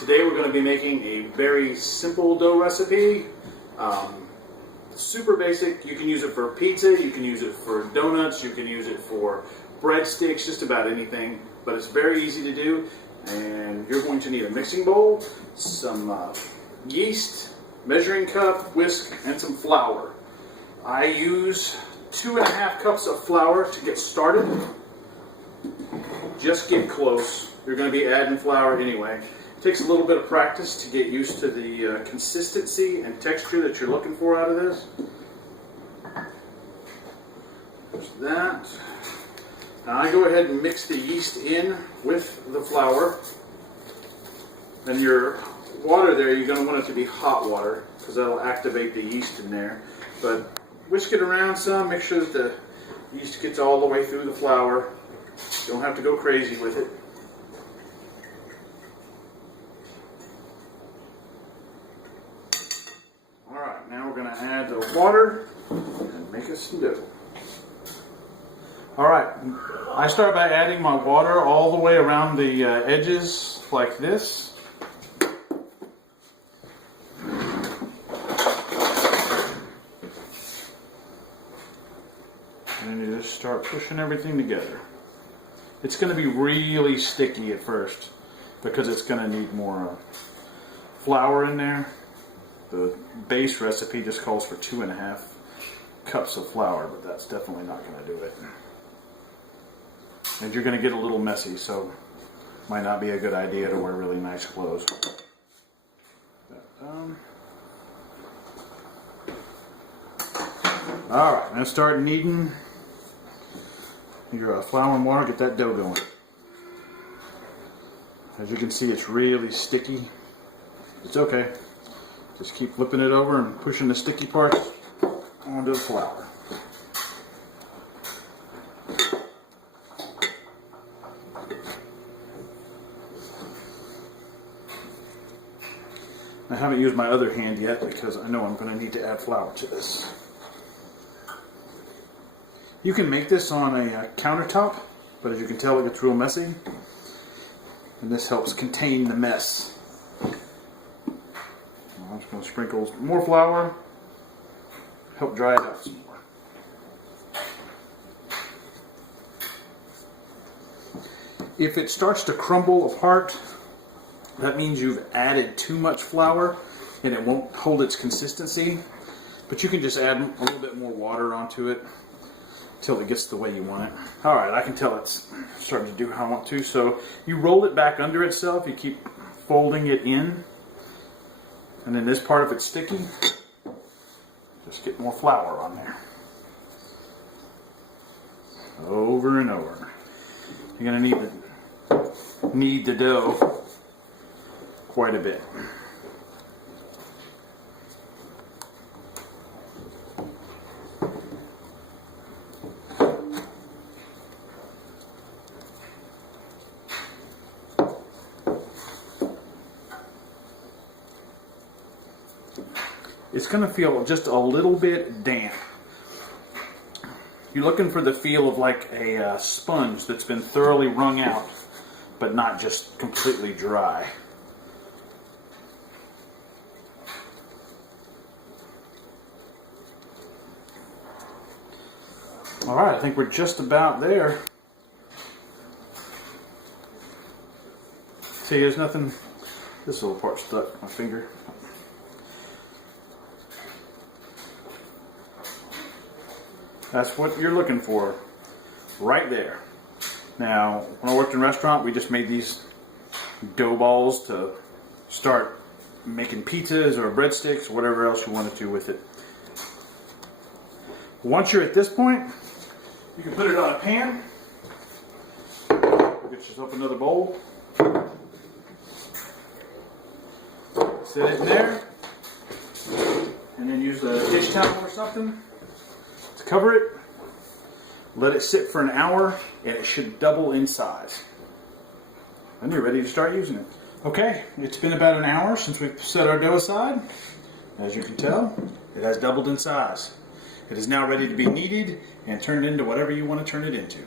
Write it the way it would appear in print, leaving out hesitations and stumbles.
Today we're going to be making a very simple dough recipe. Super basic. You can use it for pizza, you can use it for donuts, you can use it for breadsticks, just about anything. But it's very easy to do. And you're going to need a mixing bowl, some yeast, measuring cup, whisk, and some flour. I use 2.5 cups of flour to get started. Just get close. You're going to be adding flour anyway. It takes a little bit of practice to get used to the consistency and texture that you're looking for out of this. There's that. Now I go ahead and mix the yeast in with the flour. And your water there, you're going to want it to be hot water because that'll activate the yeast in there. But whisk it around some, make sure that the yeast gets all the way through the flour. You don't have to go crazy with it. Alright, now we're going to add the water and make us some dough. Alright, I start by adding my water all the way around the edges like this. And you just start pushing everything together. It's going to be really sticky at first because it's going to need more flour in there. The base recipe just calls for 2.5 cups of flour, but that's definitely not going to do it. And you're going to get a little messy, so might not be a good idea to wear really nice clothes. Alright, now start kneading your flour and water, get that dough going. As you can see, it's really sticky. It's okay. Just keep flipping it over and pushing the sticky parts onto the flour. I haven't used my other hand yet because I know I'm going to need to add flour to this. You can make this on a countertop, but as you can tell, it gets real messy. And this helps contain the mess. I'm just going to sprinkle more flour, help dry it out some more. If it starts to crumble apart, that means you've added too much flour and it won't hold its consistency. But you can just add a little bit more water onto it until it gets the way you want it. Alright, I can tell it's starting to do how I want to. So you roll it back under itself, you keep folding it in. And then this part, if it's sticky, just get more flour on there. Over and over. You're going to knead the dough quite a bit. It's going to feel just a little bit damp. You're looking for the feel of like a sponge that's been thoroughly wrung out, but not just completely dry. Alright, I think we're just about there. See, there's nothing, this little part stuck, my finger. That's what you're looking for, right there. Now, when I worked in a restaurant, we just made these dough balls to start making pizzas or breadsticks, or whatever else you want to do with it. Once you're at this point, you can put it on a pan. Get yourself another bowl. Set it in there. And then use a dish towel or something. Cover it, let it sit for an hour, and it should double in size. Then you're ready to start using it. Okay, it's been about an hour since we've set our dough aside. As you can tell, it has doubled in size. It is now ready to be kneaded and turned into whatever you want to turn it into.